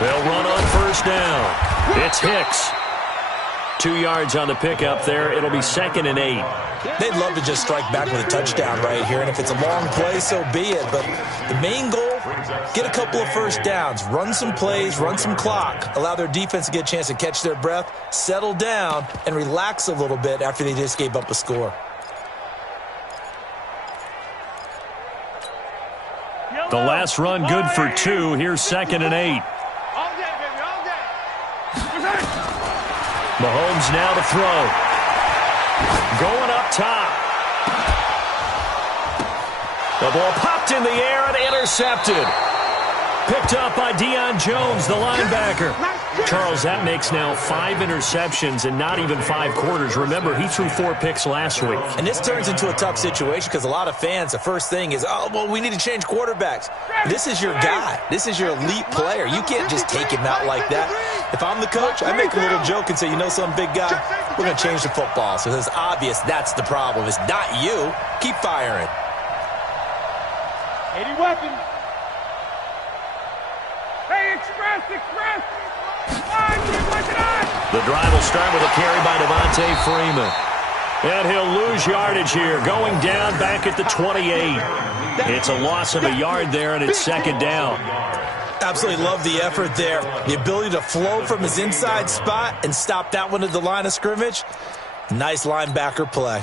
They'll run on first down. It's Hicks. 2 yards on the pickup there. It'll be 2nd and 8. They'd love to just strike back with a touchdown right here, and if it's a long play, so be it. But the main goal, get a couple of first downs, run some plays, run some clock, allow their defense to get a chance to catch their breath, settle down, and relax a little bit after they just gave up a score. The last run good for 2. Here's 2nd and 8. Mahomes now to throw. Going up top. The ball popped in the air and intercepted. Picked up by Deion Jones, the linebacker. Charles, that makes now 5 interceptions in not even 5 quarters. Remember, he threw 4 picks last week. And this turns into a tough situation because a lot of fans, the first thing is, oh, well, we need to change quarterbacks. This is your guy. This is your elite player. You can't just take him out like that. If I'm the coach, I make a little joke and say, you know some big guy, we're going to change the football. So it's obvious that's the problem. It's not you. Keep firing. 80 weapons. Hey, express. The drive will start with a carry by Devontae Freeman. And he'll lose yardage here, going down back at the 28. It's a loss of a yard there, and it's 2nd down. Absolutely love the effort there. The ability to flow from his inside spot and stop that one at the line of scrimmage. Nice linebacker play.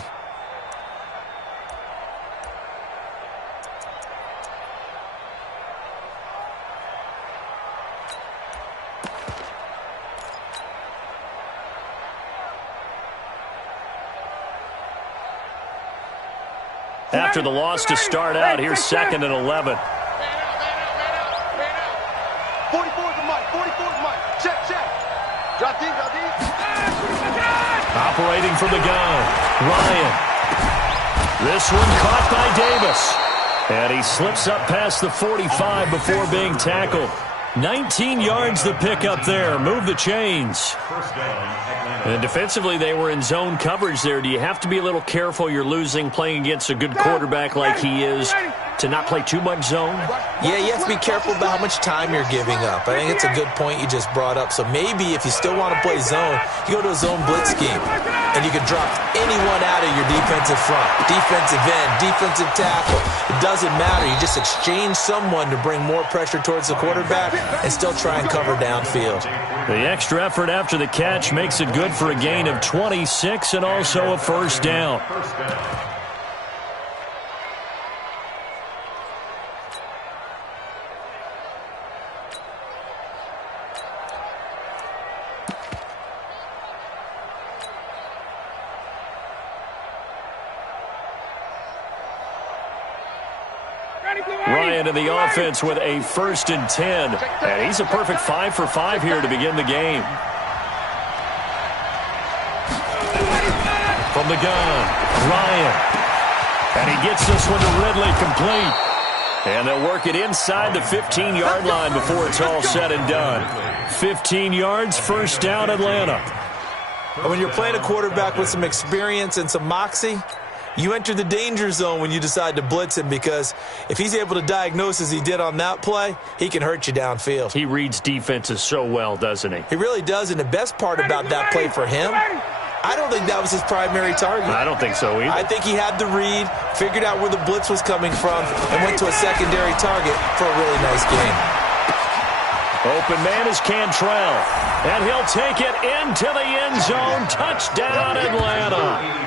After the loss to start out, here's 2nd and 11. 44's the mic. 44's the mic. Check. Drop deep. Operating from the gun, Ryan. This one caught by Davis. And he slips up past the 45 before being tackled. 19 yards the pickup there. Move the chains. And defensively, they were in zone coverage there. Do you have to be a little careful? You're losing playing against a good quarterback like he is to not play too much zone? Yeah, you have to be careful about how much time you're giving up. I think it's a good point you just brought up. So maybe if you still want to play zone, you go to a zone blitz scheme. And you can drop anyone out of your defensive front. Defensive end, defensive tackle. It doesn't matter. You just exchange someone to bring more pressure towards the quarterback and still try and cover downfield. The extra effort after the catch makes it good for a gain of 26 and also a first down. Ryan in the offense with a 1st and 10. And he's a perfect 5 for 5 here to begin the game. From the gun, Ryan. And he gets this one to Ridley complete. And they'll work it inside the 15-yard line before it's all said and done. 15 yards, first down, Atlanta. And when you're playing a quarterback with some experience and some moxie, you enter the danger zone when you decide to blitz him, because if he's able to diagnose as he did on that play, he can hurt you downfield. He reads defenses so well, doesn't he? He really does, and the best part about that play for him, I don't think that was his primary target. I don't think so either. I think he had the read, figured out where the blitz was coming from, and went to a secondary target for a really nice game. Open man is Cantrell, and he'll take it into the end zone. Touchdown, Atlanta.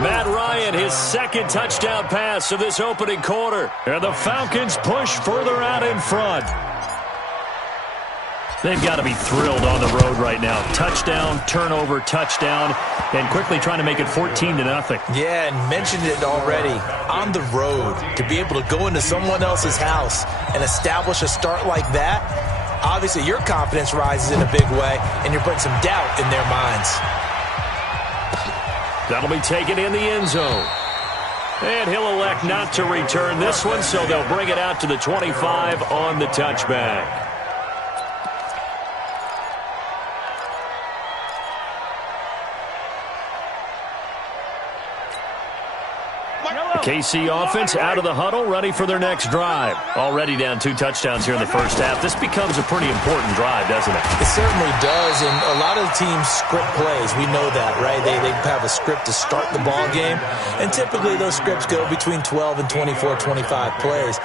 Matt Ryan, his 2nd touchdown pass of this opening quarter. And the Falcons push further out in front. They've got to be thrilled on the road right now. Touchdown, turnover, touchdown, and quickly trying to make it 14-0. Yeah, and mentioned it already. On the road, to be able to go into someone else's house and establish a start like that, obviously your confidence rises in a big way, and you're putting some doubt in their minds. That'll be taken in the end zone. And he'll elect not to return this one, so they'll bring it out to the 25 on the touchback. KC offense out of the huddle, ready for their next drive. Already down 2 touchdowns here in the first half. This becomes a pretty important drive, doesn't it? It certainly does, and a lot of teams script plays. We know that, right? They have a script to start the ball game, and typically those scripts go between 12 and 24, 25 plays.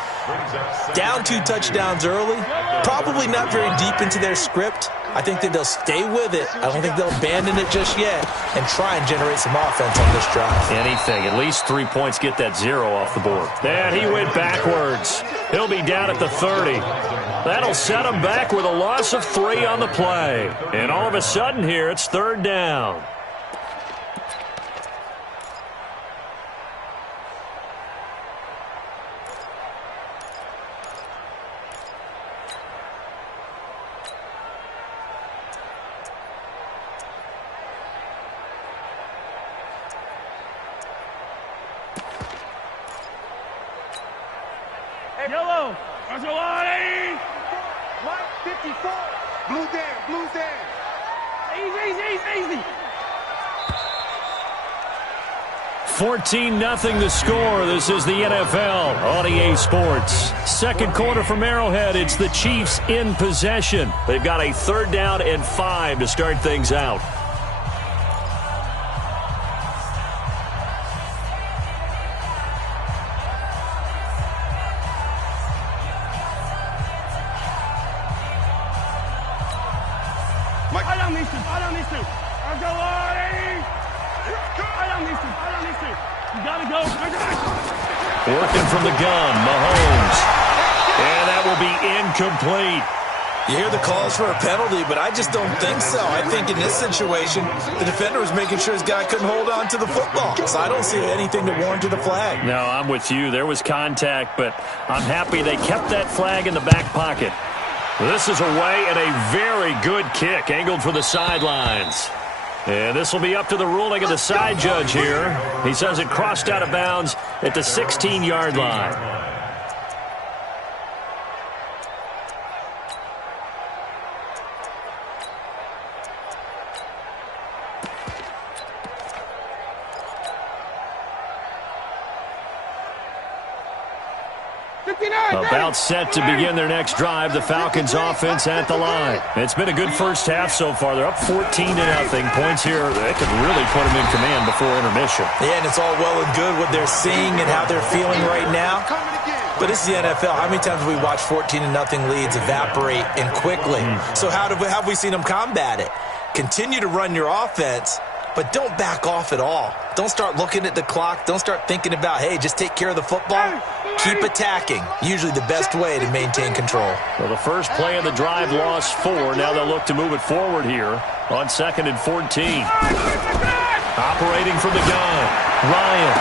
Down 2 touchdowns early, probably not very deep into their script. I think that they'll stay with it. I don't think they'll abandon it just yet and try and generate some offense on this drive. Anything. At least 3 points, get that 0 off the board. And he went backwards. He'll be down at the 30. That'll set him back with a loss of 3 on the play. And all of a sudden here, it's 3rd down. Yellow. Mike, 54. Blue down, blue down. Easy. 14-0 the score. This is the NFL on EA Sports. Second quarter from Arrowhead. It's the Chiefs in possession. They've got a 3rd down and 5 to start things out. Working from the gun, Mahomes. And that will be incomplete. You hear the calls for a penalty, but I just don't think so. I think in this situation, the defender was making sure his guy couldn't hold on to the football. So I don't see anything to warrant the flag. No, I'm with you. There was contact, but I'm happy they kept that flag in the back pocket. This is away and a very good kick, angled for the sidelines. And this will be up to the ruling of the side judge here. He says it crossed out of bounds at the 16-yard line. About set to begin their next drive. The Falcons offense at the line. It's been a good first half so far. They're up 14-0. Points here, they could really put them in command before intermission. Yeah, and it's all well and good what they're seeing and how they're feeling right now. But it's the NFL. How many times have we watched 14-0 leads evaporate and quickly? So how have we seen them combat it? Continue to run your offense, but don't back off at all. Don't start looking at the clock. Don't start thinking about, hey, just take care of the football. Keep attacking. Usually the best way to maintain control. Well, the first play of the drive lost 4. Now they'll look to move it forward here on 2nd and 14. Operating from the gun. Ryan.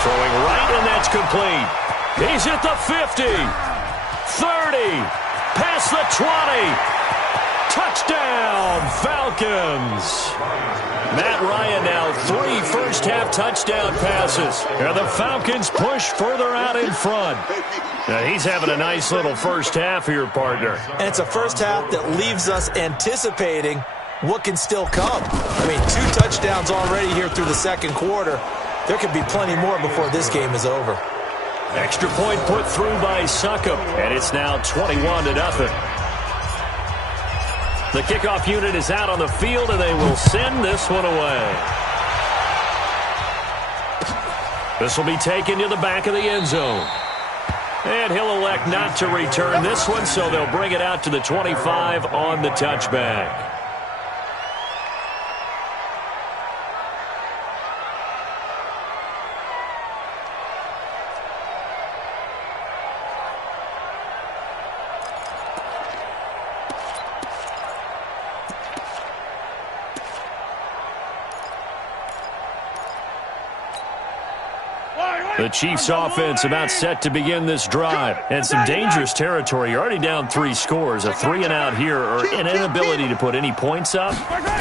Throwing right, and that's complete. He's at the 50. 30. Past the 20. Touchdown, Falcons. Matt Ryan now 3 first-half touchdown passes. And the Falcons push further out in front. Now, he's having a nice little first half here, partner. And it's a first half that leaves us anticipating what can still come. I mean, 2 touchdowns already here through the second quarter. There could be plenty more before this game is over. Extra point put through by Succop, and it's now 21-0. The kickoff unit is out on the field, and they will send this one away. This will be taken to the back of the end zone. And he'll elect not to return this one, so they'll bring it out to the 25 on the touchback. The Chiefs offense about set to begin this drive. And some dangerous territory. You're already down 3 scores. A 3-and-out here or an inability to put any points up.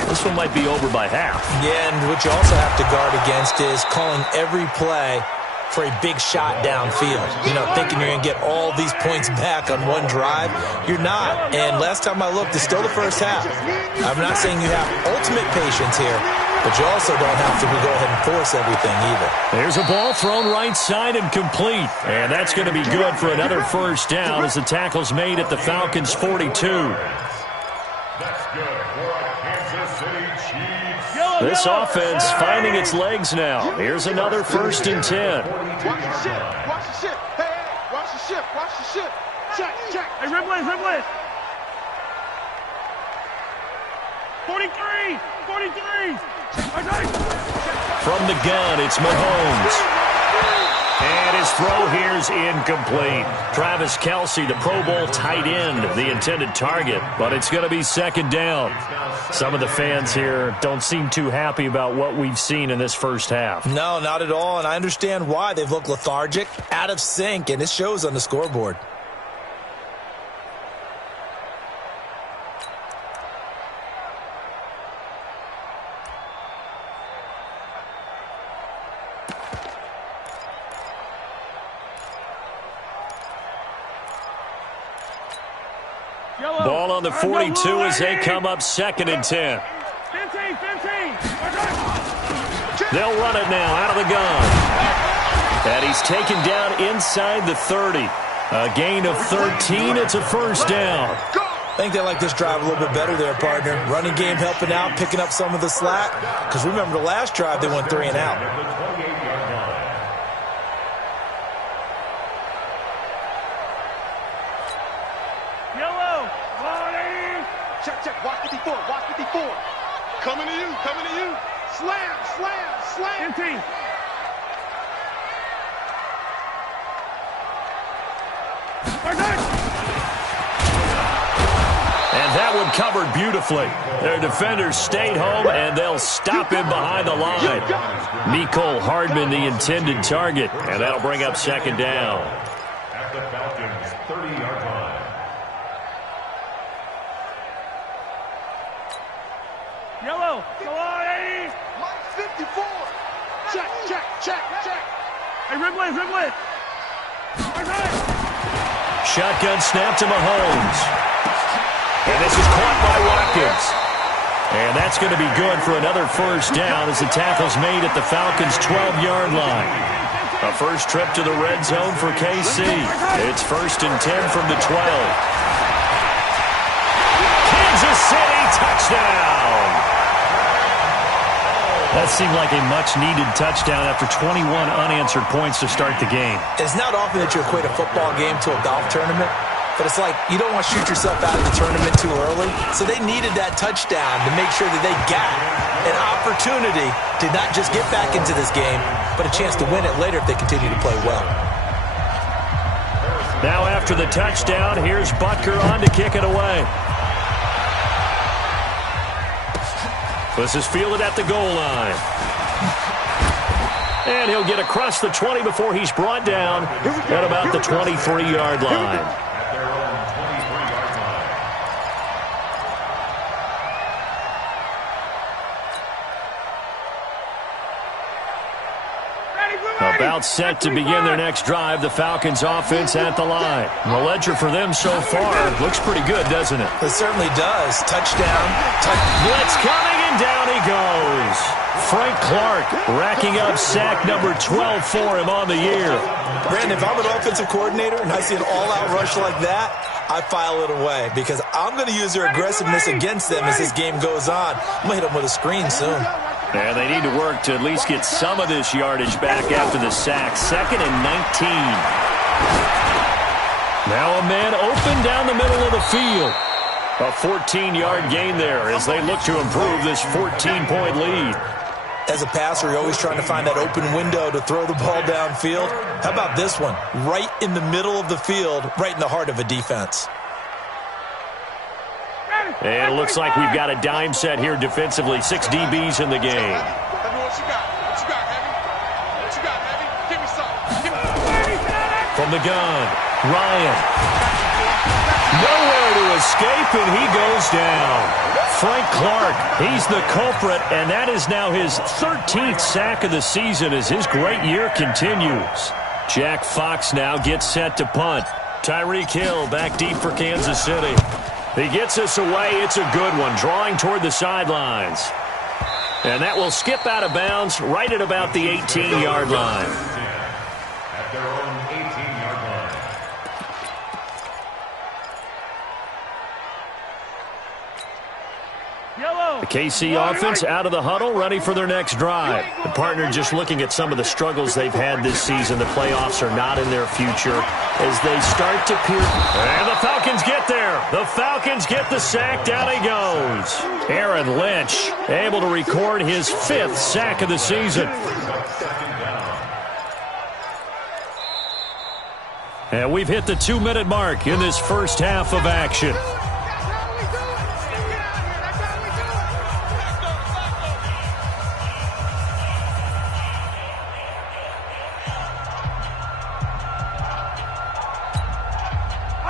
This one might be over by half. Yeah, and what you also have to guard against is calling every play for a big shot downfield. You know, thinking you're going to get all these points back on one drive. You're not. And last time I looked, it's still the first half. I'm not saying you have ultimate patience here, but you also don't have to go ahead and force everything either. There's a ball thrown right side and complete. And that's going to be good for another first down as the tackle's made at the Falcons' 42. That's good for a Kansas City Chiefs. This offense finding its legs now. Here's another 1st and 10. Watch the ship. Watch the ship. Hey, watch the ship. Watch the ship. Check, check. Hey, Ripley. 43. From the gun, it's Mahomes. And his throw here's incomplete. Travis Kelce, the Pro Bowl tight end, the intended target. But it's going to be 2nd down. Some of the fans here don't seem too happy about what we've seen in this first half. No, not at all, and I understand why. They've looked lethargic, out of sync, and it shows on the scoreboard. Ball on the 42 as they come up 2nd and 10. 15. They'll run it now out of the gun. And he's taken down inside the 30. A gain of 13. It's a first down. I think they like this drive a little bit better there, partner. Running game helping out, picking up some of the slack. Because remember the last drive, they went 3 and out. Check. Watch 54. Watch 54. Coming to you. Slam. 15. And that one covered beautifully. Their defenders stayed home, and they'll stop him behind the line. Mecole Hardman, the intended target, and that'll bring up 2nd down. At the Falcons' 30-yard line. Yellow. Go on, 80. Mike 54. Check. Hey, Ripley. Shotgun snap to Mahomes. And this is caught by Watkins. And that's going to be good for another first down as the tackle's made at the Falcons' 12-yard line. A first trip to the red zone for KC. It's 1st and 10 from the 12. Kansas City touchdown. That seemed like a much-needed touchdown after 21 unanswered points to start the game. It's not often that you equate a football game to a golf tournament, but it's like you don't want to shoot yourself out of the tournament too early. So they needed that touchdown to make sure that they got an opportunity to not just get back into this game, but a chance to win it later if they continue to play well. Now after the touchdown, here's Butker on to kick it away. This is fielded at the goal line. And he'll get across the 20 before he's brought down at about the 23-yard line. At their own 23-yard line. About set to begin their next drive, the Falcons offense at the line. The ledger for them so far looks pretty good, doesn't it? It certainly does. Touchdown. Blitz coming, and down he goes. Frank Clark racking up sack number 12 for him on the year. Brandon, if I'm an offensive coordinator and I see an all-out rush like that, I file it away because I'm going to use their aggressiveness against them as this game goes on. I'm going to hit them with a screen soon. And they need to work to at least get some of this yardage back after the sack. 2nd and 19. Now a man open down the middle of the field. A 14-yard gain there as they look to improve this 14-point lead. As a passer, you're always trying to find that open window to throw the ball downfield. How about this one? Right in the middle of the field, right in the heart of a defense. And it looks like we've got a dime set here defensively. 6 DBs in the game. What you got, Heavy? Give me some. From the gun, Ryan. Nowhere to escape, and he goes down. Frank Clark, he's the culprit, and that is now his 13th sack of the season as his great year continues. Jack Fox now gets set to punt. Tyreek Hill back deep for Kansas City. He gets us away. It's a good one, drawing toward the sidelines. And that will skip out of bounds right at about the 18-yard line. At their own 18-yard line. The KC offense out of the huddle, ready for their next drive. The partner just looking at some of the struggles they've had this season. The playoffs are not in their future as they start to peer. And the Falcons get there. The Falcons get the sack. Down he goes. Aaron Lynch able to record his 5th sack of the season. And we've hit the 2-minute mark in this first half of action.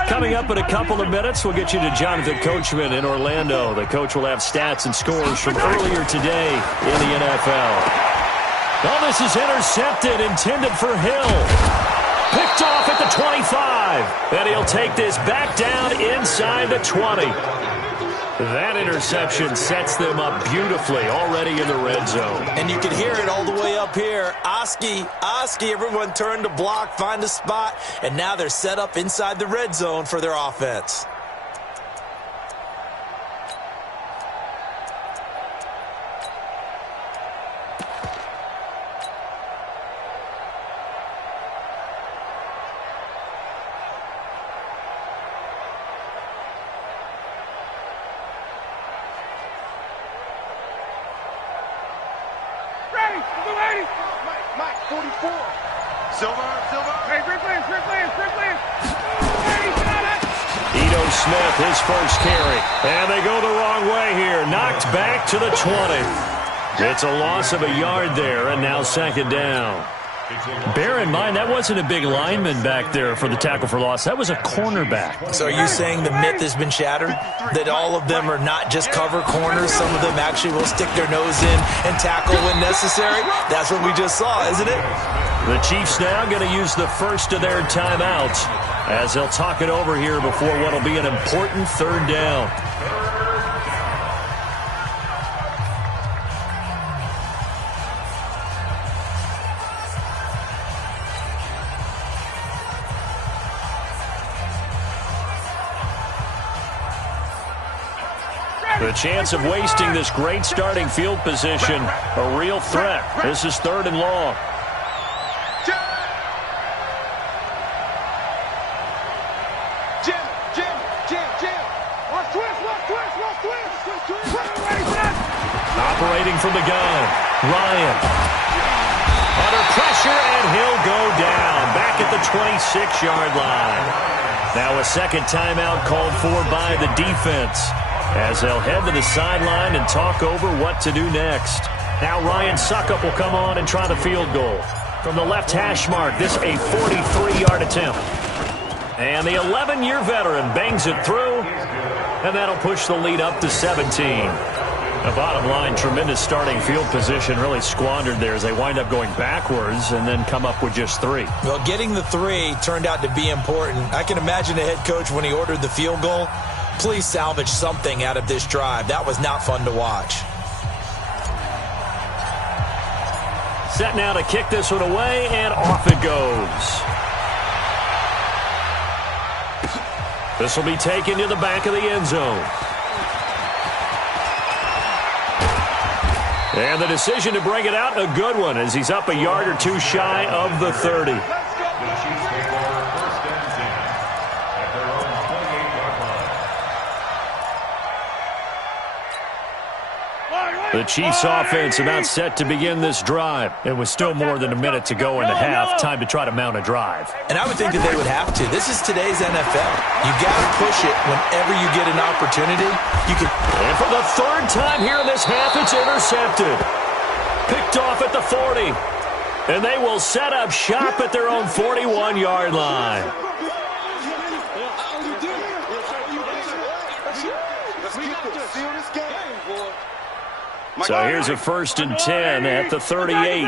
Coming up in a couple of minutes, we'll get you to Jonathan Coachman in Orlando. The coach will have stats and scores from earlier today in the NFL. Oh, this is intercepted, intended for Hill. Picked off at the 25. And he'll take this back down inside the 20. That interception sets them up beautifully already in the red zone. And you can hear it all the way up here. Oski, everyone turned to block, find a spot, and now they're set up inside the red zone for their offense. Mike, 44. Silver. Hey, great plans. Ito Smith, his first carry. And they go the wrong way here. Knocked back to the 20. It's a loss of a yard there, and now second down. Bear in mind, that wasn't a big lineman back there for the tackle for loss. That was a cornerback. So are you saying the myth has been shattered? That all of them are not just cover corners? Some of them actually will stick their nose in and tackle when necessary? That's what we just saw, isn't it? The Chiefs now going to use the first of their timeouts as they'll talk it over here before what will be an important third down. The chance of wasting this great starting field position, a real threat. This is 3rd and long. Jim. Watch twist. Operating from the gun, Ryan. Under pressure, and he'll go down. Back at the 26-yard line. Now a second timeout called for by the defense, as they'll head to the sideline and talk over what to do next. Now Ryan Suckup will come on and try the field goal. From the left hash mark, this a 43-yard attempt. And the 11-year veteran bangs it through, and that'll push the lead up to 17. The bottom line, tremendous starting field position, really squandered there as they wind up going backwards and then come up with just 3. Well, getting the 3 turned out to be important. I can imagine the head coach when he ordered the field goal. Please salvage something out of this drive. That was not fun to watch. Set now to kick this one away, and off it goes. This will be taken to the back of the end zone. And the decision to bring it out, a good one, as he's up a yard or 2 shy of the 30. The Chiefs offense about set to begin this drive. It was still more than a minute to go in the half. Time to try to mount a drive. And I would think that they would have to. This is today's NFL. You got to push it whenever you get an opportunity. And for the 3rd time here in this half, it's intercepted. Picked off at the 40. And they will set up shop at their own 41-yard line. So here's a 1st and 10 at the 38.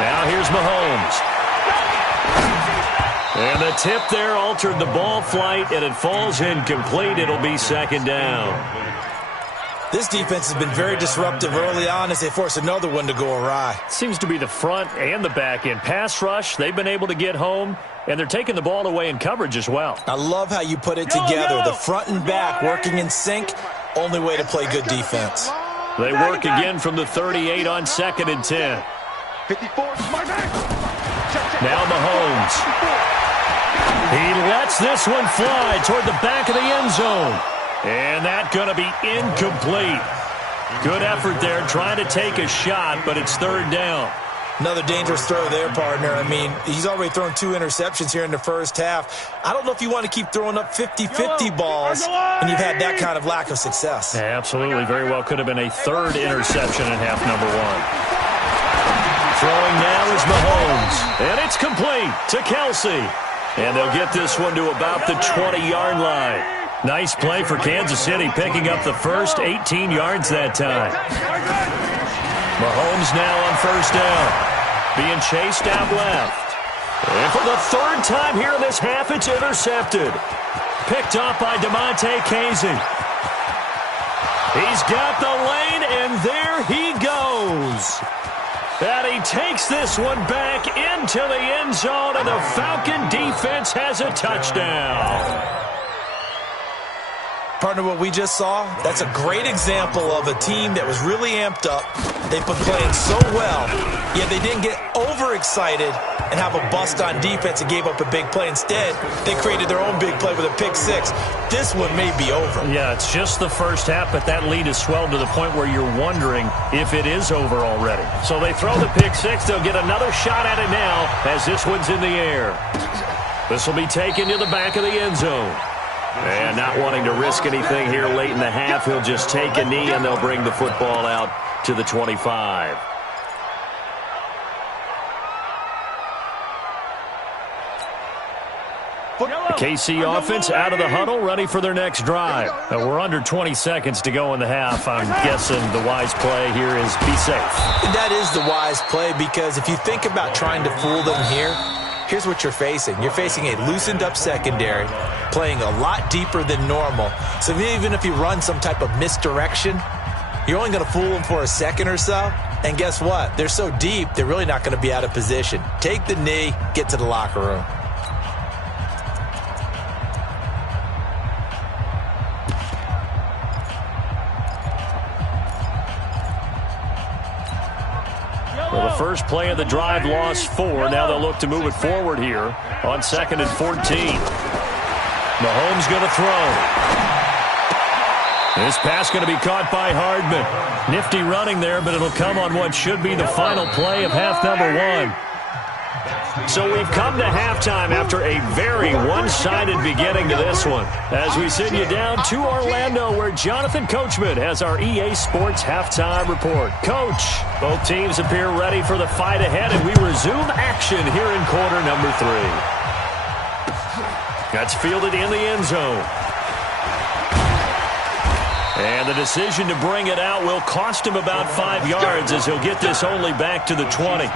Now here's Mahomes. And the tip there altered the ball flight, and it falls incomplete. It'll be 2nd down. This defense has been very disruptive early on as they force another one to go awry. Seems to be the front and the back end. Pass rush, they've been able to get home, and they're taking the ball away in coverage as well. I love how you put it together. The front and back working in sync, only way to play good defense. They work again from the 38 on 2nd and 10. 54. Now Mahomes. He lets this one fly toward the back of the end zone. And that's going to be incomplete. Good effort there trying to take a shot, but it's 3rd down. Another dangerous throw there, partner. I mean, he's already thrown 2 interceptions here in the first half. I don't know if you want to keep throwing up 50-50 balls when you've had that kind of lack of success. Yeah, absolutely. Very well could have been a 3rd interception in half number 1. Throwing now is Mahomes. And it's complete to Kelsey. And they'll get this one to about the 20-yard line. Nice play for Kansas City, picking up the first 18 yards that time. Mahomes now on 1st down, being chased out left. And for the 3rd time here in this half, it's intercepted. Picked up by DeMonte Casey. He's got the lane, and there he goes. And he takes this one back into the end zone, and the Falcon defense has a touchdown. Partner, what we just saw, that's a great example of a team that was really amped up. They've been playing so well, yet they didn't get overexcited and have a bust on defense and gave up a big play. Instead, they created their own big play with a pick-6. This one may be over. Yeah, it's just the first half, but that lead has swelled to the point where you're wondering if it is over already. So they throw the pick-6. They'll get another shot at it now as this one's in the air. This will be taken to the back of the end zone. And not wanting to risk anything here late in the half, he'll just take a knee, and they'll bring the football out to the 25. The KC offense out of the huddle, ready for their next drive. We're under 20 seconds to go in the half. I'm guessing the wise play here is be safe. That is the wise play, because if you think about trying to fool them here, here's what you're facing. You're facing a loosened-up secondary, playing a lot deeper than normal. So even if you run some type of misdirection, you're only going to fool them for a second or so. And guess what? They're so deep, they're really not going to be out of position. Take the knee, get to the locker room. Well, the first play of the drive lost 4. Now they'll look to move it forward here on 2nd and 14. Mahomes going to throw. This pass going to be caught by Hardman. Nifty running there, but it'll come on what should be the final play of half number 1. So we've come to halftime after a very one-sided beginning to this one. As we send you down to Orlando, where Jonathan Coachman has our EA Sports halftime report. Coach, both teams appear ready for the fight ahead, and we resume action here in quarter number 3. That's fielded in the end zone. And the decision to bring it out will cost him about 5 yards, as he'll get this only back to the 20.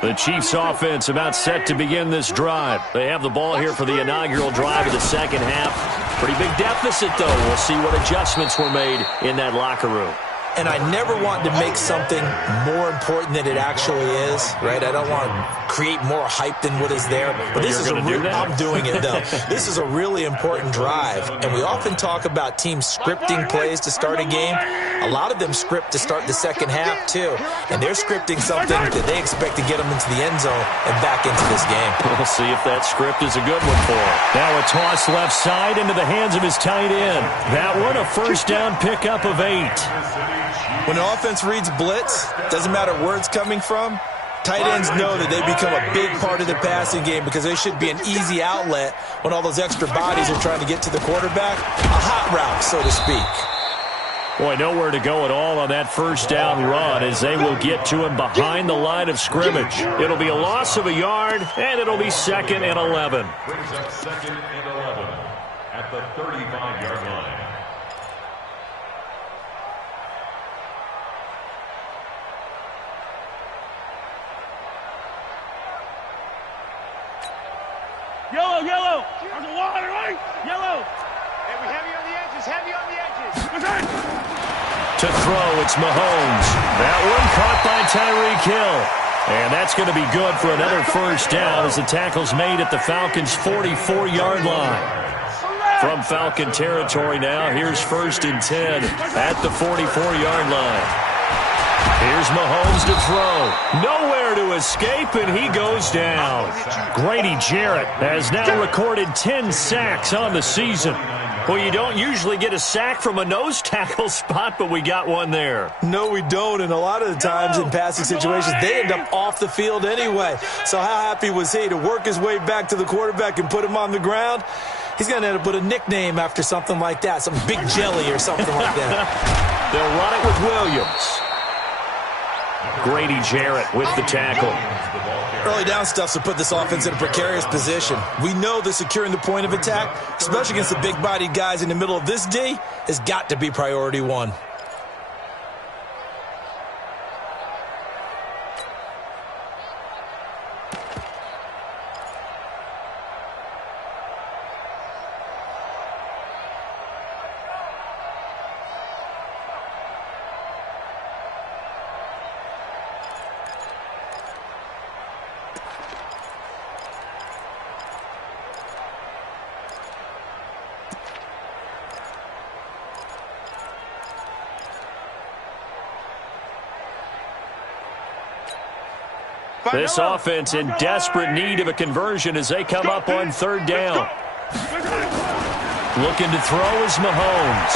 The Chiefs offense about set to begin this drive. They have the ball here for the inaugural drive of the second half. Pretty big deficit, though. We'll see what adjustments were made in that locker room. And I never want to make something more important than it actually is, right? I don't want to create more hype than what is there. But this is I'm doing it, though. This is a really important drive. And we often talk about teams scripting plays to start a game. A lot of them script to start the second half, too. And they're scripting something that they expect to get them into the end zone and back into this game. We'll see if that script is a good one for him. Now a toss left side into the hands of his tight end. That one, a first down pickup of 8. When the offense reads blitz, doesn't matter where it's coming from, tight ends know that they become a big part of the passing game because they should be an easy outlet when all those extra bodies are trying to get to the quarterback. A hot route, so to speak. Boy, nowhere to go at all on that first down run as they will get to him behind the line of scrimmage. It'll be a loss of a yard, and it'll be 2nd and 11. Brings up 2nd and 11 at the 35-yard line. There's a water, right? Yellow. Hey, we heavy on the edges, heavy on the edges. To throw, it's Mahomes. That one caught by Tyreek Hill. And that's going to be good for another first down as the tackle's made at the Falcons' 44-yard line. From Falcon territory now, here's 1st and 10 at the 44-yard line. Here's Mahomes to throw. Nowhere to escape, and he goes down. Grady Jarrett has now recorded 10 sacks on the season. Well, you don't usually get a sack from a nose tackle spot, but we got one there. No, we don't, and a lot of the times in passing situations, they end up off the field anyway. So how happy was he to work his way back to the quarterback and put him on the ground? He's going to end up with a nickname after something like that, some Big Jelly or something like that. They'll run it with Williams. Grady Jarrett with the tackle. Early down stuff to put this offense in a precarious position. We know that securing the point of attack, especially against the big-bodied guys in the middle of this D, has got to be priority one. This offense in desperate need of a conversion as they come up on 3rd down. Looking to throw is Mahomes.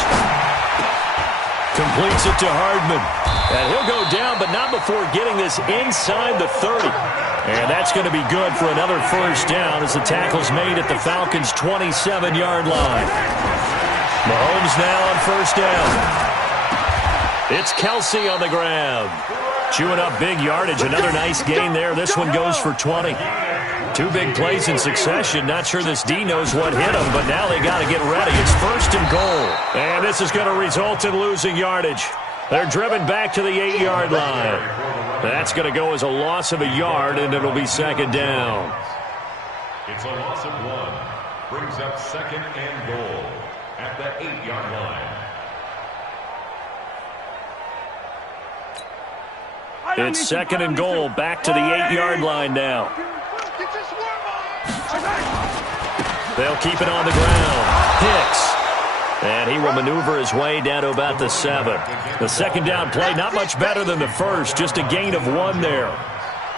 Completes it to Hardman. And he'll go down, but not before getting this inside the 30. And that's going to be good for another first down as the tackle's made at the Falcons' 27-yard line. Mahomes now on 1st down. It's Kelsey on the ground. Chewing up big yardage. Another nice gain there. This one goes for 20. 2 big plays in succession. Not sure this D knows what hit him, but now they got to get ready. It's 1st and goal. And this is going to result in losing yardage. They're driven back to the 8-yard line. That's going to go as a loss of a yard, and it'll be 2nd down. It's a loss of 1. Brings up 2nd and goal at the 8-yard line. It's 2nd and goal, back to the 8-yard line now. They'll keep it on the ground. Hicks. And he will maneuver his way down to about the 7. The 2nd down play, not much better than the first, just a gain of 1 there.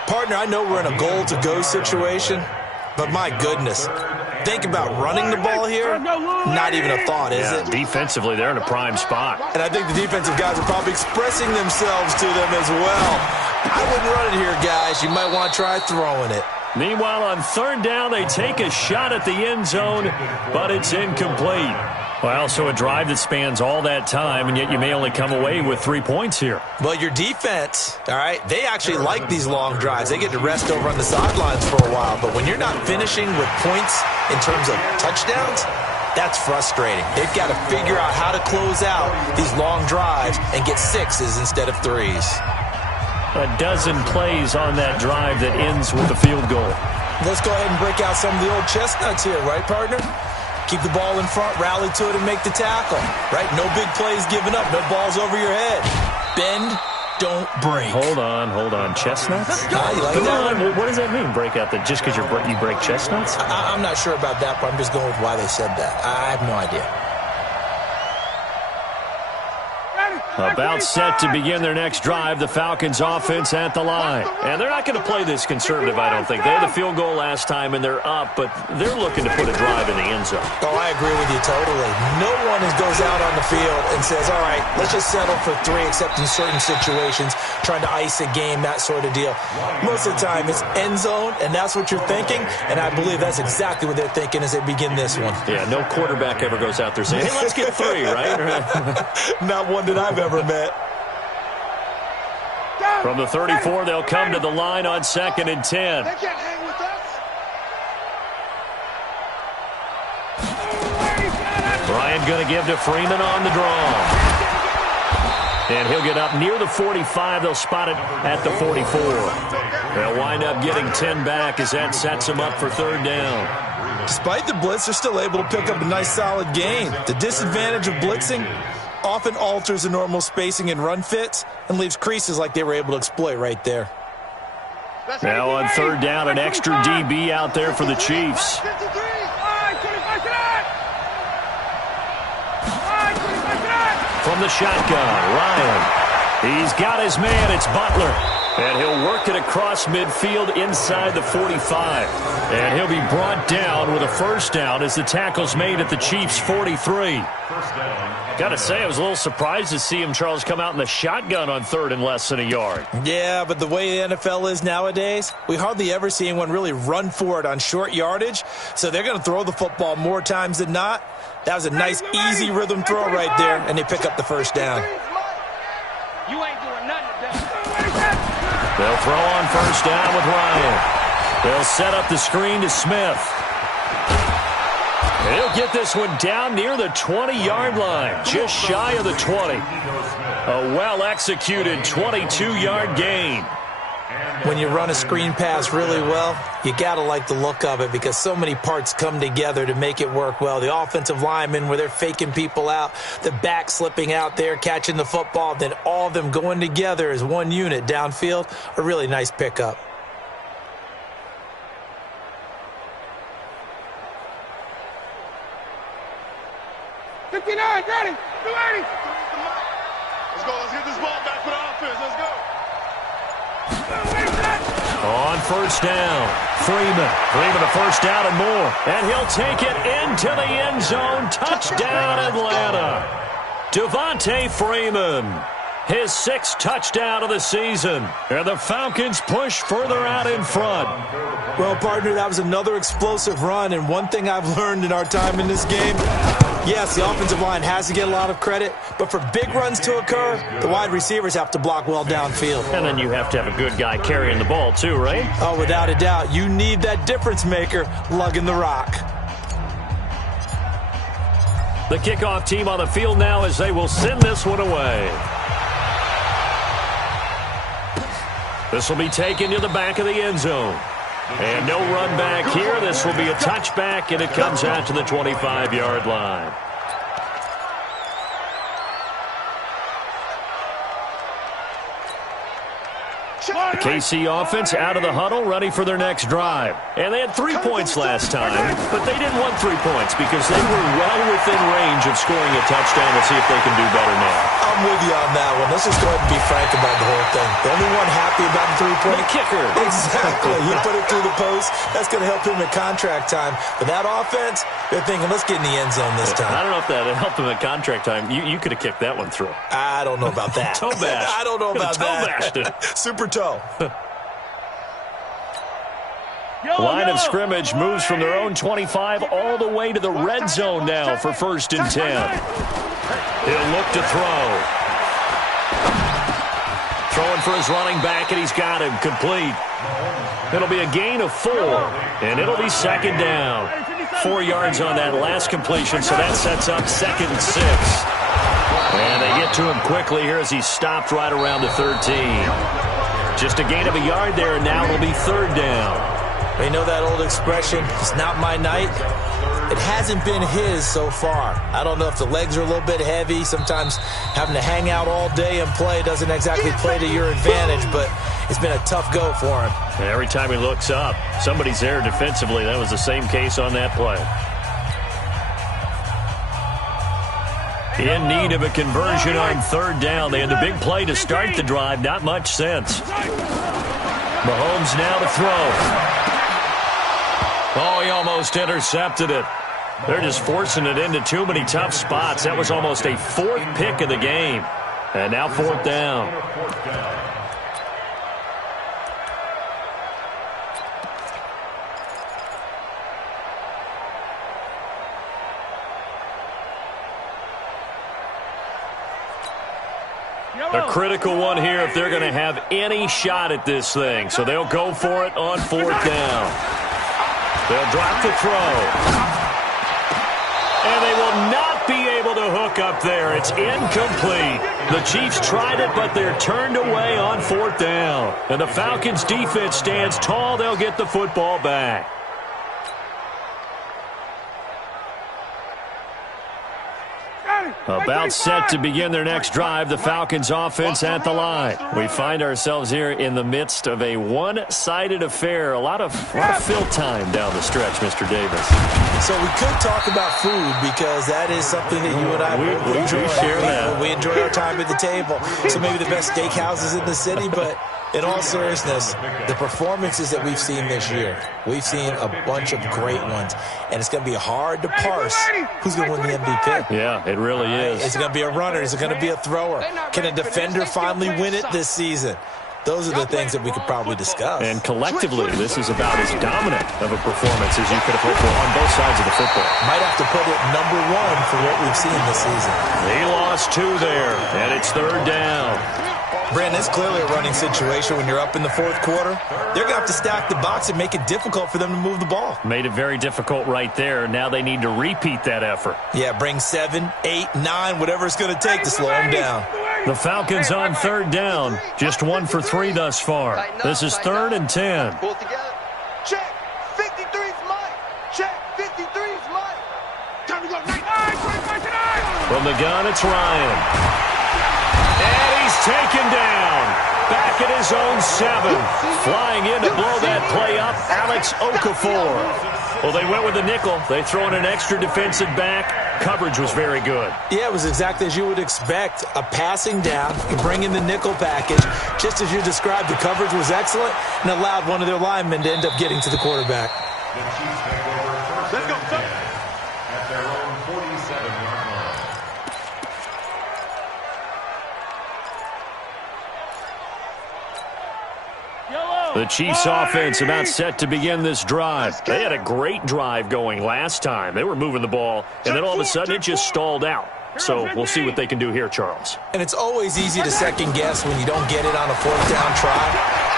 Partner, I know we're in a goal-to-go situation, but my goodness. Think about running the ball here. Not even a thought, is it? Defensively, they're in a prime spot. And I think the defensive guys are probably expressing themselves to them as well. I wouldn't run it here, guys. You might want to try throwing it. Meanwhile, on 3rd down, they take a shot at the end zone, but it's incomplete. Well, so a drive that spans all that time, and yet you may only come away with 3 points here. Well, your defense, all right, they actually like these long drives. They get to rest over on the sidelines for a while. But when you're not finishing with points in terms of touchdowns, that's frustrating. They've got to figure out how to close out these long drives and get 6s instead of 3s. A dozen plays on that drive that ends with a field goal. Let's go ahead and break out some of the old chestnuts here, right, partner? Keep the ball in front, rally to it, and make the tackle, right? No big plays given up, no balls over your head. Bend, don't break. Hold on. Chestnuts? You like that? What does that mean, break out? That just because you break chestnuts? I'm not sure about that, but I'm just going with why they said that. I have no idea. About set to begin their next drive, the Falcons offense at the line. And they're not going to play this conservative, I don't think. They had the field goal last time, and they're up, but they're looking to put a drive in the end zone. Oh, I agree with you totally. No one goes out on the field and says, all right, let's just settle for 3, except in certain situations, trying to ice a game, that sort of deal. Most of the time, it's end zone, and that's what you're thinking, and I believe that's exactly what they're thinking as they begin this one. Yeah, no quarterback ever goes out there saying, hey, let's get 3, right? Not one that I've ever met. From the 34, they'll come to the line on 2nd and 10. They can't hang with us. Bryant going to give to Freeman on the draw. And he'll get up near the 45. They'll spot it at the 44. They'll wind up getting 10 back as that sets them up for 3rd down. Despite the blitz, they're still able to pick up a nice solid gain. The disadvantage of blitzing often alters the normal spacing and run fits and leaves creases like they were able to exploit right there. Now on third down, an extra DB out there for the Chiefs. From the shotgun, Ryan. He's got his man. It's Butler. And he'll work it across midfield inside the 45. And he'll be brought down with a first down as the tackle's made at the Chiefs' 43. Got to say, I was a little surprised to see him, Charles, come out in the shotgun on third and less than a yard. Yeah, but the way the NFL is nowadays, we hardly ever see anyone really run for it on short yardage. So they're going to throw the football more times than not. That was a nice, easy rhythm throw right there, and they pick up the first down. You ain't doing nothing today. They'll throw on first down with Ryan. They'll set up the screen to Smith. He'll get this one down near the 20-yard line, just shy of the 20. A well-executed 22-yard gain. When you run a screen pass really well, you got to like the look of it because so many parts come together to make it work well. The offensive linemen, where they're faking people out, the back slipping out there, catching the football, then all of them going together as one unit downfield, a really nice pickup. Ready. 280. Let's go. Let's get this ball back for the offense. Let's go. On first down, Freeman a first down and more. And he'll take it into the end zone. Touchdown, Atlanta. Devontae Freeman, his 6th touchdown of the season. And the Falcons push further out in front. Well, partner, that was another explosive run. And one thing I've learned in our time in this game, yes, the offensive line has to get a lot of credit, but for big runs to occur, the wide receivers have to block well downfield. And then you have to have a good guy carrying the ball too, right? Oh, without a doubt. You need that difference maker lugging the rock. The kickoff team on the field now as they will send this one away. This will be taken to the back of the end zone. And no run back here. This will be a touchback, and it comes out to the 25-yard line. The KC offense out of the huddle, ready for their next drive. And they had 3 points last time, but they didn't want 3 points because they were well within range of scoring a touchdown. Let's see if they can do better now. I'm with you on that one. Let's just go ahead and be frank about the whole thing. The only one happy about the 3-point? The kicker. Exactly. He put it through the post. That's going to help him at contract time. But that offense, they're thinking, let's get in the end zone this time. I don't know if that helped him at contract time. You could have kicked that one through. I don't know about that. Toe bash. I don't know about that. Toe bashed it. Super toe. Line of scrimmage moves from their own 25 all the way to the red zone now for 1st and 10. He'll look to throw. Throwing for his running back, and he's got him complete. It'll be a gain of 4, and it'll be 2nd down. 4 yards on that last completion, so that sets up 2nd and 6. And they get to him quickly here as he's stopped right around the 13. Just a gain of a yard there, and now it'll be 3rd down. You know that old expression, it's not my night? It hasn't been his so far. I don't know if the legs are a little bit heavy. Sometimes having to hang out all day and play doesn't exactly play to your advantage, but it's been a tough go for him. And every time he looks up, somebody's there defensively. That was the same case on that play. In need of a conversion on 3rd down. They had the big play to start the drive. Not much sense. Mahomes now to throw. Oh, he almost intercepted it. They're just forcing it into too many tough spots. That was almost a 4th pick of the game. And now 4th down. A critical one here if they're going to have any shot at this thing. So they'll go for it on 4th down. They'll drop the throw. And they will not be able to hook up there. It's incomplete. The Chiefs tried it, but they're turned away on 4th down. And the Falcons' defense stands tall. They'll get the football back. About set to begin their next drive, the Falcons offense at the line. We find ourselves here in the midst of a one-sided affair. A lot of fill time down the stretch, Mr. Davis. So we could talk about food because that is something that you and I we enjoy. share that. We enjoy our time at the table. So maybe the best steakhouses in the city, but in all seriousness, the performances that we've seen this year, we've seen a bunch of great ones, and it's going to be hard to parse who's going to win the MVP. Yeah, it really is. Is it going to be a runner? Is it going to be a thrower? Can a defender finally win it this season? Those are the things that we could probably discuss. And collectively, this is about as dominant of a performance as you could have hoped for on both sides of the football. Might have to put it number one for what we've seen this season. He lost 2 there, and it's 3rd down. Brandon, it's clearly a running situation when you're up in the 4th quarter. They're going to have to stack the box and make it difficult for them to move the ball. Made it very difficult right there. Now they need to repeat that effort. Yeah, bring 7, 8, 9, whatever it's going to take to slow them down. The Falcons on 3rd down. Just 1 for 3 thus far. This is 3rd and 10. Pull together. Check. 53's mine. Check. 53's mine. Time to go. From the gun, it's Ryan. And he's taken down. Back at his own 7. Flying in to blow that play up, Alex Okafor. Well, they went with the nickel. They throw in an extra defensive back. Coverage was very good. Yeah, it was exactly as you would expect. A passing down, you bring in the nickel package. Just as you described, the coverage was excellent and allowed one of their linemen to end up getting to the quarterback. The Chiefs take over first and 10 at their own 47-yard line. The Chiefs offense about set to begin this drive. They had a great drive going last time. They were moving the ball, and then all of a sudden it just stalled out. So we'll see what they can do here, Charles. And it's always easy to second guess when you don't get it on a 4th down try.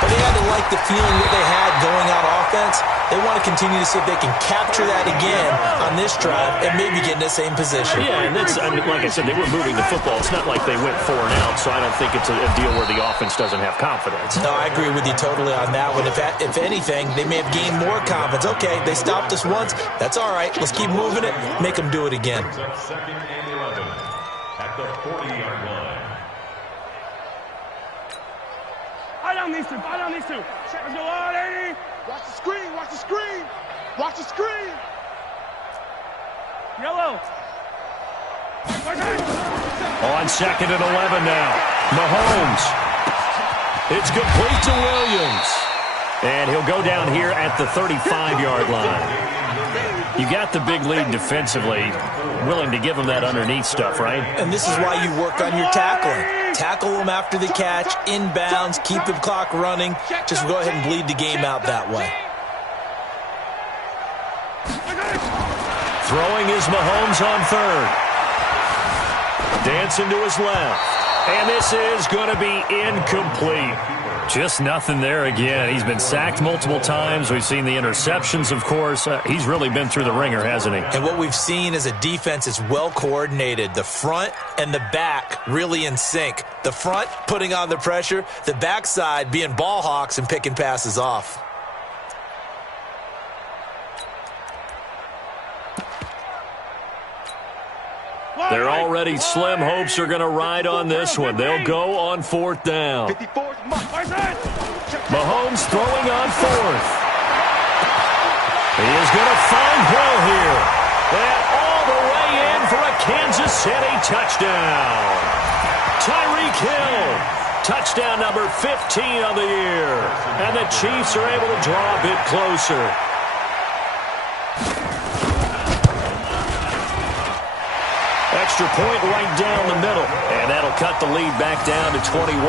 But they had to like the feeling that they had going out offense. They want to continue to see if they can capture that again on this drive and maybe get in the same position. Yeah, and that's, I mean, like I said, they were moving the football. It's not like they went 4 and out, so I don't think it's a deal where the offense doesn't have confidence. No, I agree with you totally on that one. If anything, they may have gained more confidence. Okay, they stopped us once. That's all right. Let's keep moving it. Make them do it again. Second and 11 at the 40-yard line. I don't need to. Let's go on, 80. Watch the screen. Watch the screen. Watch the screen. Yellow. On 2nd and 11 now. Mahomes. It's complete to Williams. And he'll go down here at the 35-yard line. You got the big lead defensively, willing to give them that underneath stuff, right? And this is why you work on your tackling. Tackle them after the catch, inbounds, keep the clock running. Just go ahead and bleed the game out that way. Throwing is Mahomes on 3rd. Dancing to his left. And this is going to be incomplete. Just nothing there again. He's been sacked multiple times. We've seen the interceptions, of course. He's really been through the ringer, hasn't he? And what we've seen is a defense is well coordinated. The front and the back really in sync. The front putting on the pressure. The backside being ball hawks and picking passes off. They're already slim hopes are going to ride on this one. They'll go on 4th down. 54's mine. Mahomes throwing on 4th. He is going to find Hill here. And all the way in for a Kansas City touchdown. Tyreek Hill. Touchdown number 15 of the year. And the Chiefs are able to draw a bit closer. Extra point right down the middle. And that'll cut the lead back down to 21. 38,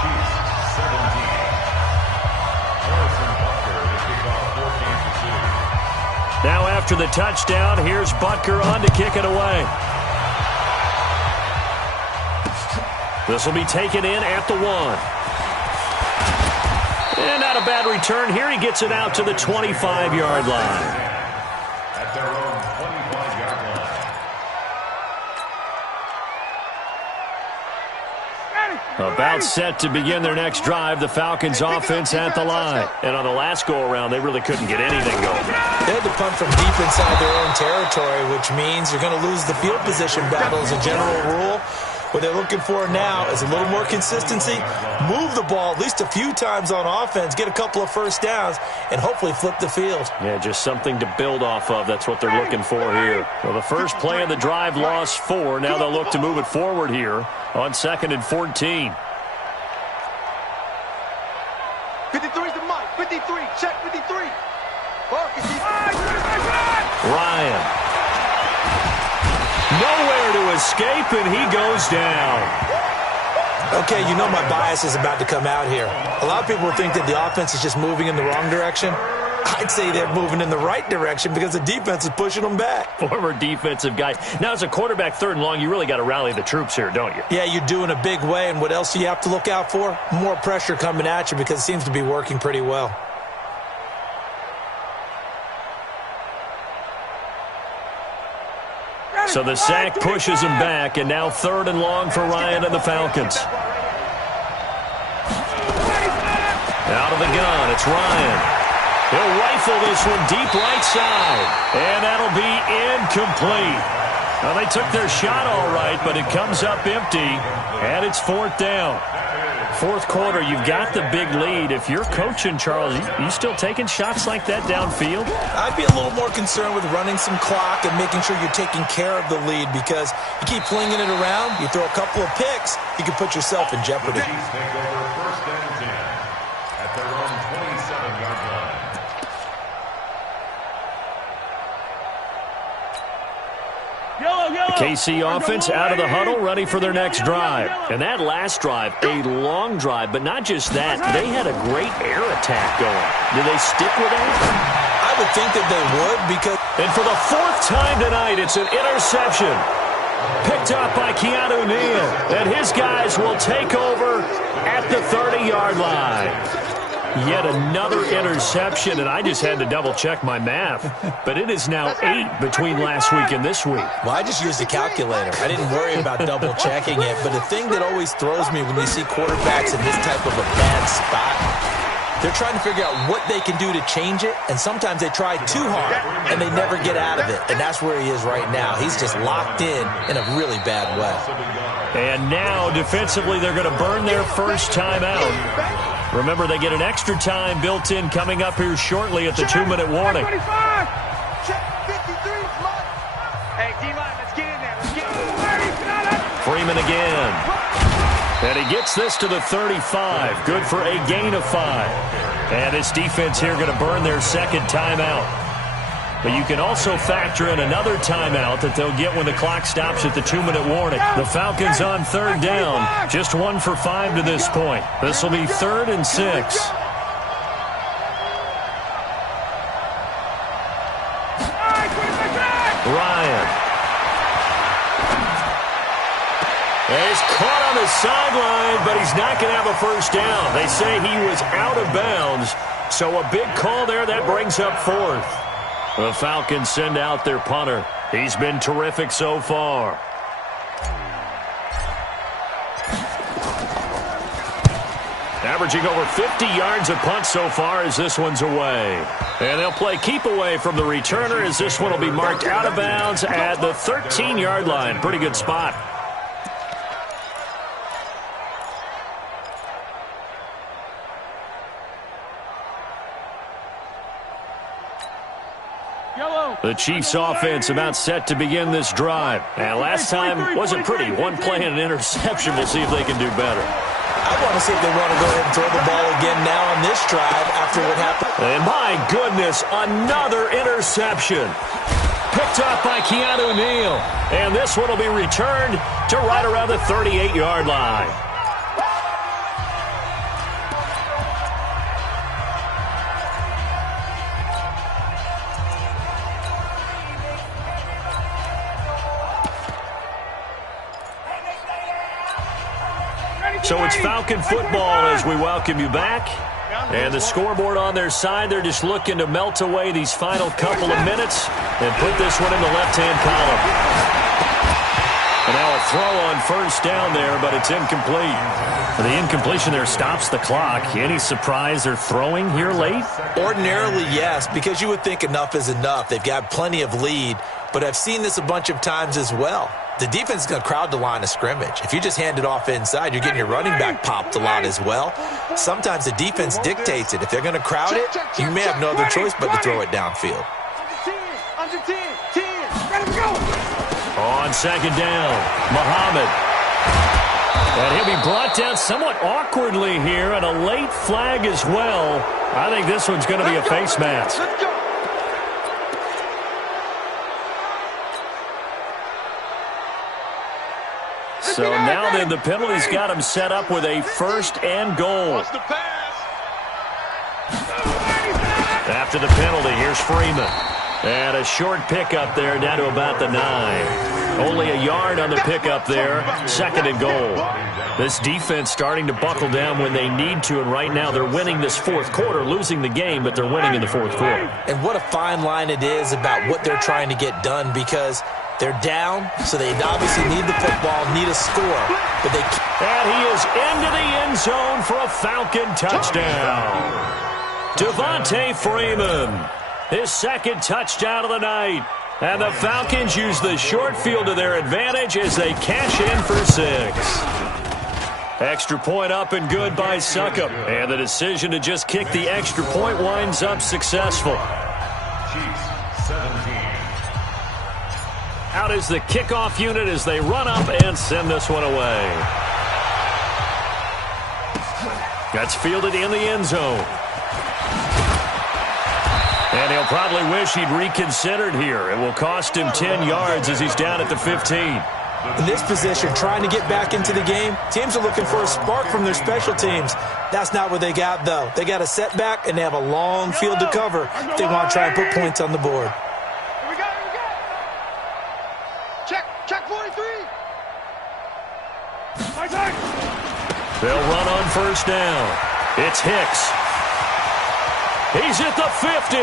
Chiefs 17. Harrison Butker to kick off for Kansas City. Now after the touchdown, here's Butker on to kick it away. This will be taken in at the 1. And not a bad return. Here he gets it out to the 25-yard line. At their own 25-yard line. About set to begin their next drive, the Falcons offense at the line. And on the last go-around, they really couldn't get anything going. They had to punt from deep inside their own territory, which means you're going to lose the field position battle as a general rule. What they're looking for now is a little more consistency, move the ball at least a few times on offense, get a couple of first downs, and hopefully flip the field. Yeah, just something to build off of. That's what they're looking for here. Well, the first play of the drive lost 4. Now they'll look to move it forward here on 2nd and 14. 53 is the mic. 53. Check 53. Ryan. Nowhere to escape, and he goes down. Okay, you know my bias is about to come out here. A lot of people think that the offense is just moving in the wrong direction. I'd say they're moving in the right direction because the defense is pushing them back. Former defensive guy. Now, as a quarterback, 3rd and long, you really got to rally the troops here, don't you? Yeah, you're doing a big way, and what else do you have to look out for? More pressure coming at you because it seems to be working pretty well. So the sack pushes him back, and now 3rd and long for Ryan and the Falcons. Out of the gun, it's Ryan. He'll rifle this one deep right side, and that'll be incomplete. Well, they took their shot all right, but it comes up empty, and it's 4th down. 4th quarter, you've got the big lead. If you're coaching, Charles, you still taking shots like that downfield? I'd be a little more concerned with running some clock and making sure you're taking care of the lead because you keep flinging it around, you throw a couple of picks, you can put yourself in jeopardy. The Chiefs take over 1st and 10 at their own 27-yard line. The KC offense out of the huddle, ready for their next drive. And that last drive, a long drive, but not just that. They had a great air attack going. Do they stick with that? I would think that they would because... And for the 4th time tonight, it's an interception. Picked up by Keanu Neal. And his guys will take over at the 30-yard line. Yet another interception, and I just had to double-check my math. But it is now 8 between last week and this week. Well, I just used a calculator. I didn't worry about double-checking it. But the thing that always throws me when you see quarterbacks in this type of a bad spot, they're trying to figure out what they can do to change it, and sometimes they try too hard, and they never get out of it. And that's where he is right now. He's just locked in a really bad way. And now, defensively, they're going to burn their first timeout. Remember, they get an extra time built in coming up here shortly at the 2-minute warning. Check 53. Hey, D-line, let's get in there. Let's get in there. Freeman again. And he gets this to the 35. Good for a gain of 5. And this defense here going to burn their 2nd timeout. But you can also factor in another timeout that they'll get when the clock stops at the 2-minute warning. The Falcons on 3rd down. Just 1 for 5 to this point. This will be 3rd and 6. Ryan. He's caught on the sideline, but he's not going to have a first down. They say he was out of bounds. So a big call there. That brings up 4th. The Falcons send out their punter. He's been terrific so far. Averaging over 50 yards a punt so far as this one's away. And they'll play keep away from the returner as this one will be marked out of bounds at the 13-yard line. Pretty good spot. The Chiefs offense about set to begin this drive. And last time wasn't pretty. 1 play and an interception. We'll see if they can do better. I want to see if they want to go ahead and throw the ball again now on this drive after what happened. And my goodness, another interception. Picked up by Keanu Neal. And this one will be returned to right around the 38-yard line. So it's Falcon football as we welcome you back. And the scoreboard on their side, they're just looking to melt away these final couple of minutes and put this one in the left-hand column. And now a throw on first down there, but it's incomplete. The incompletion there stops the clock. Any surprise they're throwing here late? Ordinarily, yes, because you would think enough is enough. They've got plenty of lead, but I've seen this a bunch of times as well. The defense is going to crowd the line of scrimmage. If you just hand it off inside, you're getting your running back popped a lot as well. Sometimes the defense dictates it. If they're going to crowd it, you may have no other choice but to throw it downfield. Under 10, 10, ready to go. On second down, Muhammad. And he'll be brought down somewhat awkwardly here, and a late flag as well. I think this one's going to be a face mask. Let's go. So now then, the penalty's got him set up with a first and goal. Watch the pass. After the penalty, here's Freeman. And a short pickup there down to about the 9. Only a yard on the pickup there. Second and goal. This defense starting to buckle down when they need to, and right now they're winning this fourth quarter, losing the game, but they're winning in the fourth quarter. And what a fine line it is about what they're trying to get done, because they're down, so they obviously need the football, need a score, but they can't. And he is into the end zone for a Falcon touchdown. Devontae Freeman, his second touchdown of the night. And the Falcons use the short field to their advantage as they cash in for 6. Extra point up and good by Succop. And the decision to just kick the extra point winds up successful. Chiefs 17. Out is the kickoff unit as they run up and send this one away. That's fielded in the end zone. And he'll probably wish he'd reconsidered here. It will cost him 10 yards as he's down at the 15. In this position, trying to get back into the game, teams are looking for a spark from their special teams. That's not what they got, though. They got a setback, and they have a long field to cover if they want to try and put points on the board. Here we go, here we go. Check 43. They'll run on first down. It's Hicks. He's at the 50,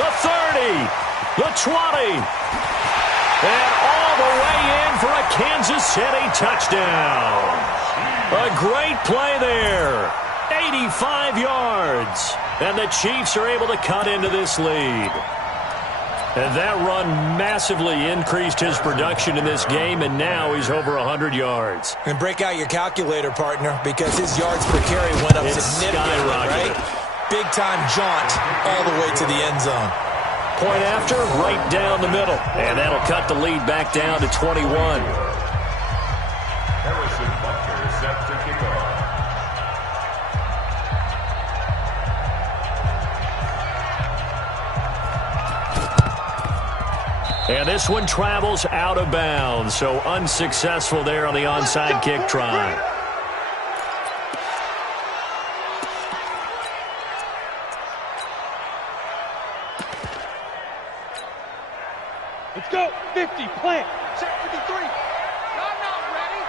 the 30, the 20, and all the way in for a Kansas City touchdown. A great play there, 85 yards, and the Chiefs are able to cut into this lead. And that run massively increased his production in this game, and now he's over 100 yards. And break out your calculator, partner, because his yards per carry went up significantly, right? Big-time jaunt all the way to the end zone. Point after, right down the middle. And that'll cut the lead back down to 21. Harrison Butker set to kick off. And this one travels out of bounds, so unsuccessful there on the onside kick try. Let's go. 50, plant. Check 53. Y'all not ready.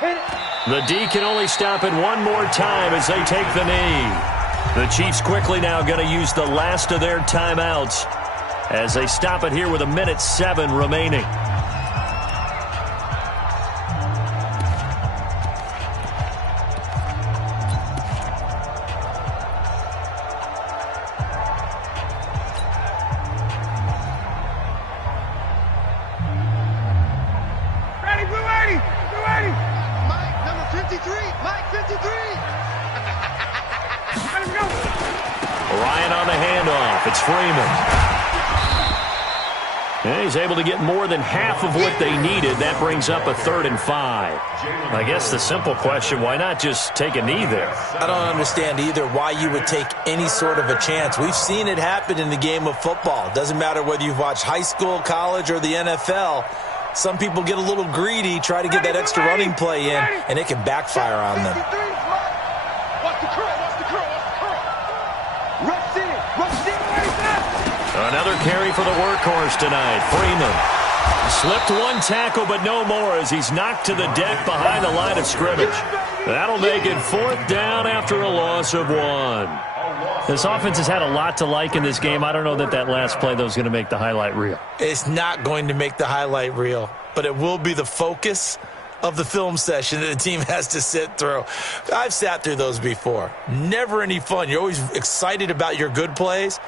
Hit it. The D can only stop it one more time as they take the knee. The Chiefs quickly now going to use the last of their timeouts as they stop it here with 1:07 remaining. It's Freeman. And he's able to get more than half of what they needed. That brings up a 3rd and 5. I guess the simple question, why not just take a knee there? I don't understand either why you would take any sort of a chance. We've seen it happen in the game of football. Doesn't matter whether you've watched high school, college, or the NFL. Some people get a little greedy, try to get that extra running play in, and it can backfire on them. Watch the curl, watch the curl, watch the curl. Rush in, rush in. Another carry for the workhorse tonight, Freeman. Slipped one tackle, but no more as he's knocked to the deck behind the line of scrimmage. That'll make it 4th down after a loss of 1. This offense has had a lot to like in this game. I don't know that last play, though, is going to make the highlight reel. It's not going to make the highlight reel, but it will be the focus of the film session that the team has to sit through. I've sat through those before. Never any fun. You're always excited about your good plays,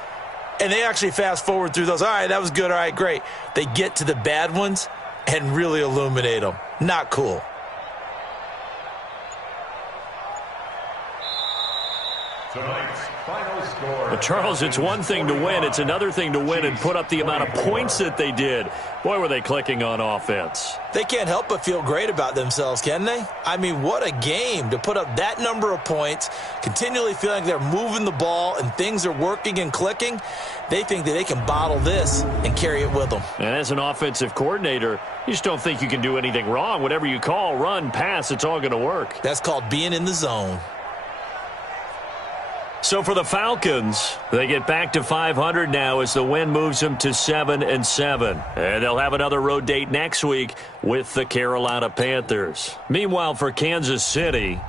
and they actually fast forward through those. All right, that was good. All right, great. They get to the bad ones and really illuminate them. Not cool. Tonight's final score. Well, Charles, it's one thing to win. It's another thing to win and put up the amount of points that they did. Boy, were they clicking on offense. They can't help but feel great about themselves, can they? I mean, what a game to put up that number of points, continually feeling they're moving the ball and things are working and clicking. They think that they can bottle this and carry it with them. And as an offensive coordinator, you just don't think you can do anything wrong. Whatever you call, run, pass, it's all going to work. That's called being in the zone. So for the Falcons, they get back to 500 now as the win moves them to 7-7. And they'll have another road date next week with the Carolina Panthers. Meanwhile, for Kansas City,